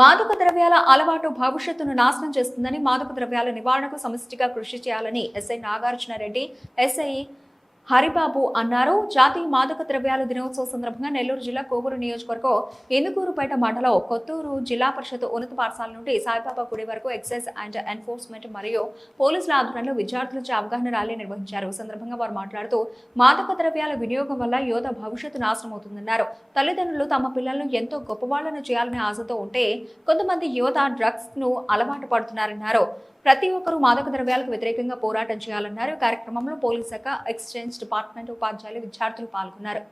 మాదక ద్రవ్యాల అలవాటు భవిష్యత్తును నాశనం చేస్తుందని, మాదక ద్రవ్యాల నివారణకు సమిష్టిగా కృషి చేయాలని ఎస్ఐ నాగార్జున రెడ్డి, ఎస్ఐ హరిబాబు అన్నారు. జాతీయ మాదక ద్రవ్యాల దినోత్సవం సందర్భంగా నెల్లూరు జిల్లా కోవూరు నియోజకవర్గం ఇందుకూరుపేట మండలం కొత్తూరు జిల్లా పరిషత్ ఉన్నత పాఠశాల నుండి సాయిబాబా గుడి వరకు ఎక్సైజ్ అండ్ ఎన్ఫోర్స్మెంట్ మరియు పోలీసుల ఆధ్వర్యంలో విద్యార్థులచే అవగాహన ర్యాలీ నిర్వహించారు. ఈ సందర్భంగా వారు మాట్లాడుతూ మాదక ద్రవ్యాల వినియోగం వల్ల యువత భవిష్యత్తు నాశనం అవుతుందన్నారు. తల్లిదండ్రులు తమ పిల్లలను ఎంతో గొప్పవాళ్లను చేయాలనే ఆశతో ఉంటే కొంతమంది యువత డ్రగ్స్ ను అలవాటు పడుతున్నారన్నారు. ప్రతి ఒక్కరూ మాదక ద్రవ్యాలకు వ్యతిరేకంగా పోరాటం చేయాలన్నారు. కార్యక్రమంలో పోలీస్ శాఖ, ఎక్స్చేంజ్ డిపార్ట్మెంట్ ఉపాధ్యాయులు, విద్యార్థులు పాల్గొన్నారు.